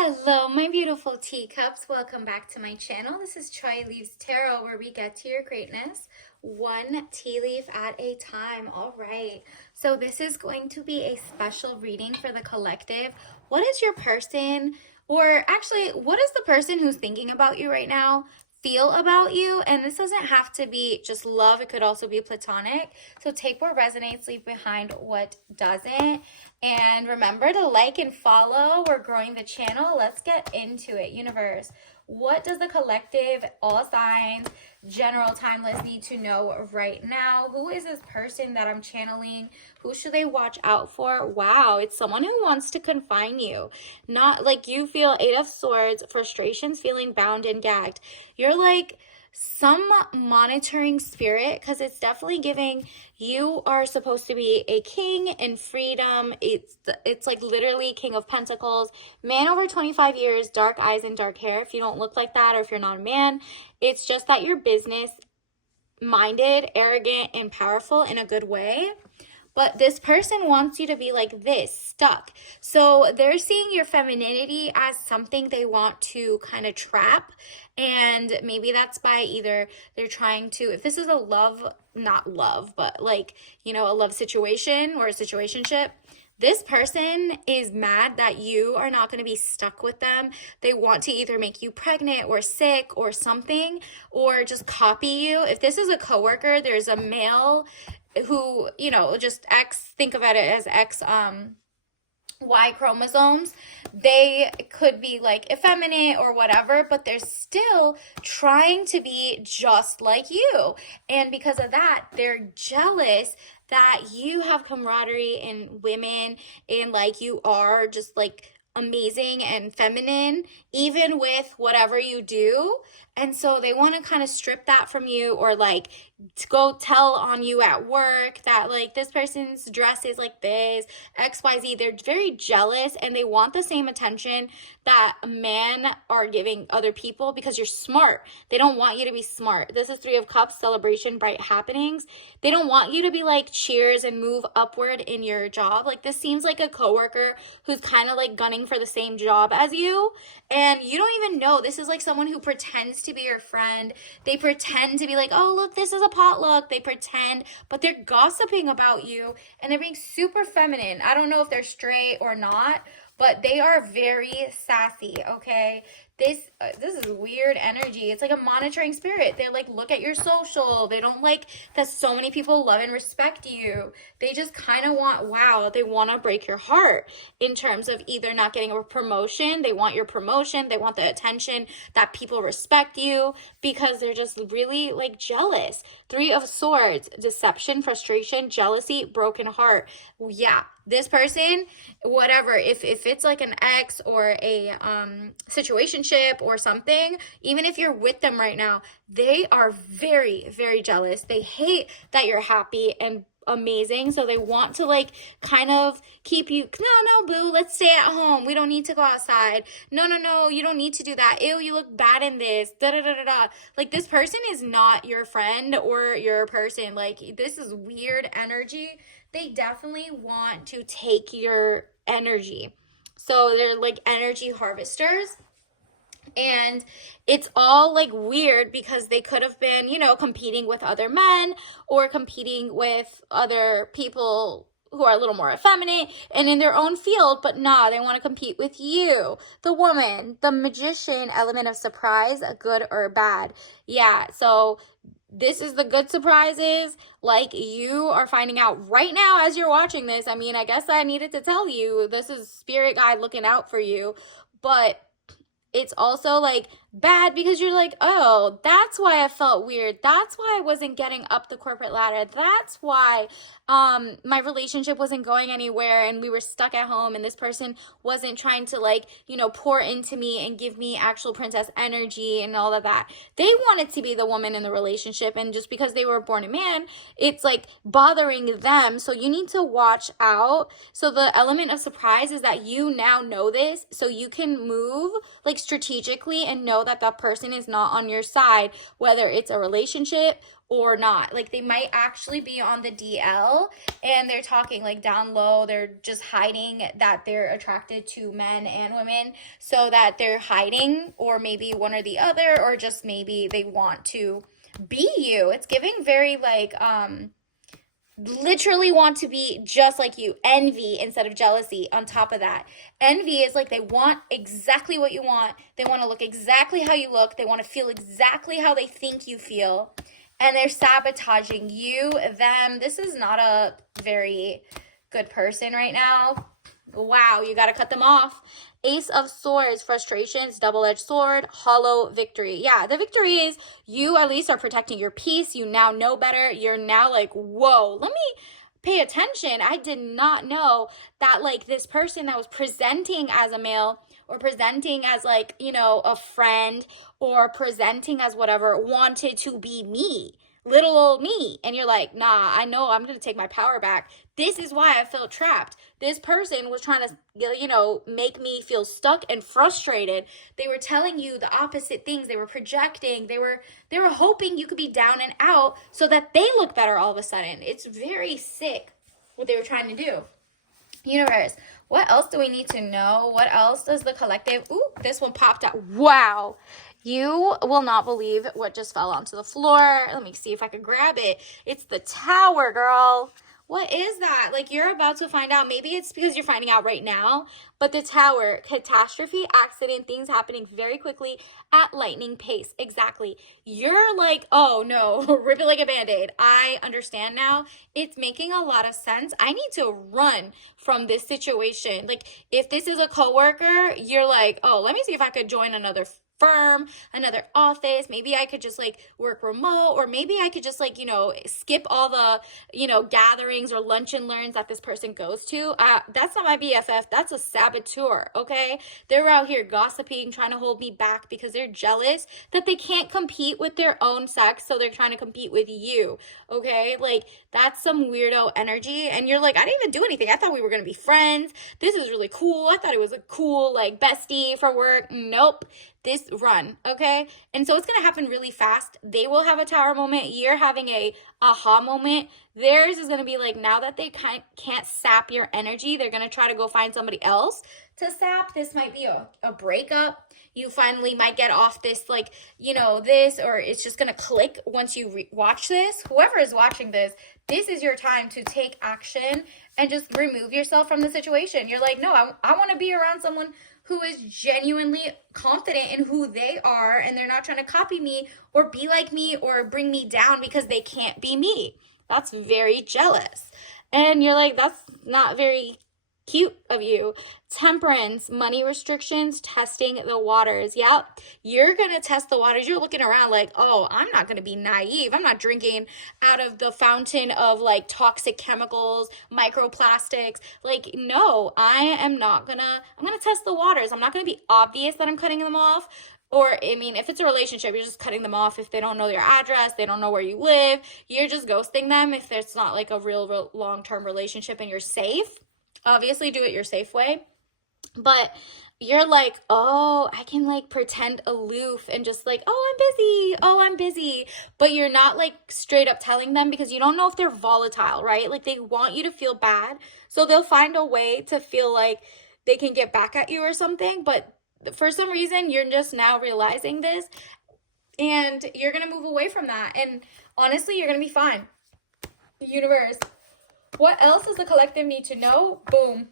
Hello, my beautiful teacups. Welcome back to my channel. This is Chai Leaves Tarot, where we get to your greatness one tea leaf at a time. All right. So this is going to be a special reading for the collective. What is your person, or actually, what is the person who's thinking about you right now feel about you? And this doesn't have to be just love. It could also be platonic. So take what resonates, leave behind what doesn't. And remember to like and follow. We're growing the channel. Let's get into it. Universe, what does the collective, all signs, general, timeless need to know right now? Who is this person that I'm channeling? Who should they watch out for? Wow, it's someone who wants to confine you. Not like you feel Eight of Swords, frustrations, feeling bound and gagged. You're like some monitoring spirit, because it's definitely giving you are supposed to be a king in freedom. It's like literally King of Pentacles, man over 25 years, dark eyes and dark hair. If you don't look like that, or if you're not a man, it's just that you're business minded, arrogant, and powerful in a good way. But this person wants you to be like this, stuck. So they're seeing your femininity as something they want to kind of trap. And maybe that's by either they're trying to, if this is a love, not love, but like, a love situation or a situationship, this person is mad that you are not going to be stuck with them. They want to either make you pregnant or sick or something, or just copy you. If this is a coworker, there's a male who, just X, think of it as X, Y chromosomes. They could be like effeminate or whatever, but they're still trying to be just like you. And because of that, they're jealous that you have camaraderie in women, and like you are just like amazing and feminine, even with whatever you do. And so they want to kind of strip that from you, or like to go tell on you at work that like this person's dress is like this, XYZ. They're very jealous, and they want the same attention that men are giving other people because you're smart. They don't want you to be smart. This is Three of Cups, celebration, bright happenings. They don't want you to be like cheers and move upward in your job. Like this seems like a coworker who's kind of like gunning for the same job as you, and you don't even know. This is like someone who pretends to be your friend. They pretend to be like, oh, look, this is a potluck. They pretend, but they're gossiping about you, and they're being super feminine. I don't know if they're straight or not, but they are very sassy, okay? This is weird energy. It's like a monitoring spirit. They like look at your social. They don't like that so many people love and respect you. They just kind of want, they want to break your heart in terms of either not getting a promotion. They want your promotion. They want the attention, that people respect you, because they're just really like jealous. Three of Swords, deception, frustration, jealousy, broken heart. Yeah, this person, whatever, if it's like an ex or a situationship or something, even if you're with them right now, they are very, very jealous. They hate that you're happy and amazing, so they want to like kind of keep you, no boo, let's stay at home, we don't need to go outside, no, you don't need to do that, ew, you look bad in this, da da da da da. Like this person is not your friend or your person. Like this is weird energy. They definitely want to take your energy, so they're like energy harvesters. And it's all like weird because they could have been, competing with other men or competing with other people who are a little more effeminate and in their own field, but nah, they want to compete with you, the woman, the magician, element of surprise, good or bad. Yeah, so this is the good surprises, like you are finding out right now as you're watching this. I mean, I guess I needed to tell you, this is spirit guide looking out for you, but it's also like bad because you're like, oh, that's why I felt weird. That's why I wasn't getting up the corporate ladder. That's why my relationship wasn't going anywhere and we were stuck at home, and this person wasn't trying to like, pour into me and give me actual princess energy and all of that. They wanted to be the woman in the relationship, and just because they were born a man, it's like bothering them. So you need to watch out. So the element of surprise is that you now know this, so you can move like strategically and know that that person is not on your side, whether it's a relationship or not. Like they might actually be on the DL and they're talking like down low. They're just hiding that they're attracted to men and women, so that they're hiding, or maybe one or the other, or just maybe they want to be you. It's giving very like literally want to be just like you. Envy instead of jealousy on top of that. Envy is like they want exactly what you want. They want to look exactly how you look. They want to feel exactly how they think you feel. And they're sabotaging you, them. This is not a very good person right now. Wow, you got to cut them off. Ace of Swords, frustrations, double-edged sword, hollow victory. Yeah, the victory is you at least are protecting your peace. You now know better. You're now like, whoa, let me pay attention. I did not know that like this person that was presenting as a male, or presenting as like, you know, a friend, or presenting as whatever, wanted to be me. Little old me. And you're like, nah, I know I'm going to take my power back. This is why I felt trapped. This person was trying to, you know, make me feel stuck and frustrated. They were telling you the opposite things. They were projecting. They were hoping you could be down and out so that they look better all of a sudden. It's very sick what they were trying to do. Universe, what else do we need to know? What else does the collective... Ooh, this one popped out. Wow. You will not believe what just fell onto the floor. Let me see if I can grab it. It's the Tower, girl. What is that? Like, you're about to find out. Maybe it's because you're finding out right now. But the Tower, catastrophe, accident, things happening very quickly at lightning pace. Exactly. You're like, oh no, rip it like a Band-Aid. I understand now. It's making a lot of sense. I need to run from this situation. Like, if this is a coworker, you're like, oh, let me see if I could join another firm, another office. Maybe I could just like work remote, or maybe I could just like, you know, skip all the, you know, gatherings or lunch and learns that this person goes to. That's not my BFF. That's a saboteur. Okay. They're out here gossiping, trying to hold me back because they're jealous that they can't compete with their own sex. So they're trying to compete with you. Okay. Like that's some weirdo energy. And you're like, I didn't even do anything. I thought we were going to be friends. This is really cool. I thought it was a cool like bestie for work. Nope. This run, okay? And so it's going to happen really fast. They will have a Tower moment. You're having a aha moment. Theirs is going to be like, now that they can't sap your energy, they're going to try to go find somebody else to sap. This might be a breakup. You finally might get off this, like, you know, this, or it's just going to click once you watch this. Whoever is watching this, this is your time to take action and just remove yourself from the situation. You're like, no, I want to be around someone who is genuinely confident in who they are, and they're not trying to copy me or be like me or bring me down because they can't be me. That's very jealous. And you're like, that's not very cute of you. Temperance, money restrictions, testing the waters. Yep, you're going to test the waters. You're looking around like, oh, I'm not going to be naive. I'm not drinking out of the fountain of like toxic chemicals, microplastics. Like, no, I'm going to test the waters. I'm not going to be obvious that I'm cutting them off. Or, I mean, if it's a relationship, you're just cutting them off. If they don't know your address, they don't know where you live, you're just ghosting them. If there's not like a real long-term relationship and you're safe, obviously do it your safe way. But you're like, oh, I can like pretend aloof and just like, oh, I'm busy. But you're not like straight up telling them because you don't know if they're volatile, right? Like they want you to feel bad. So they'll find a way to feel like they can get back at you or something. But for some reason, you're just now realizing this and you're going to move away from that. And honestly, you're going to be fine. Universe. What else does the collective need to know? Boom.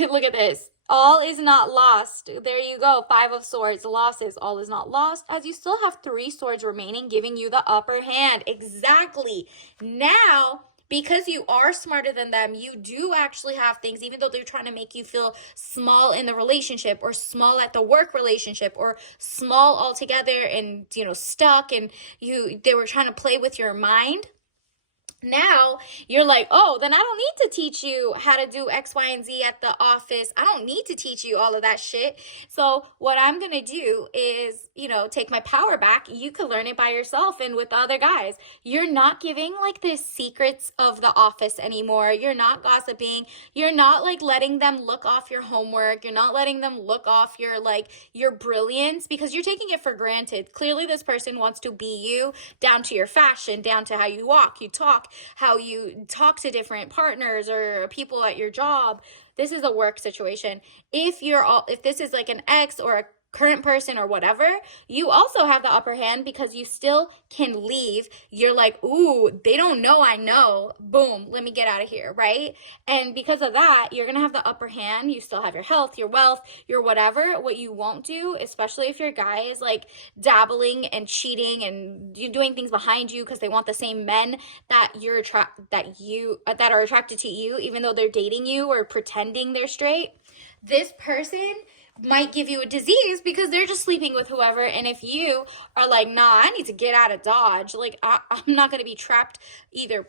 Look at this. All is not lost. There you go. 5 of Swords. Losses. All is not lost, as you still have 3 swords remaining, giving you the upper hand. Exactly. Now, because you are smarter than them, you do actually have things, even though they're trying to make you feel small in the relationship or small at the work relationship or small altogether and, you know, stuck, and they were trying to play with your mind. Now you're like, oh, then I don't need to teach you how to do X, Y, and Z at the office. I don't need to teach you all of that shit. So what I'm going to do is, take my power back. You could learn it by yourself and with the other guys. You're not giving like the secrets of the office anymore. You're not gossiping. You're not like letting them look off your homework. You're not letting them look off your brilliance, because you're taking it for granted. Clearly this person wants to be you, down to your fashion, down to how you walk, you talk, how you talk to different partners or people at your job. This is a work situation. If this is like an ex or a current person or whatever, you also have the upper hand because you still can leave. You're like, ooh, they don't know I know. Boom, let me get out of here, right? And because of that, you're going to have the upper hand. You still have your health, your wealth, your whatever. What you won't do, especially if your guy is like dabbling and cheating and you doing things behind you because they want the same men that that are attracted to you, even though they're dating you or pretending they're straight. This person might give you a disease because they're just sleeping with whoever. And if you are like, nah, I need to get out of Dodge, like I'm not going to be trapped either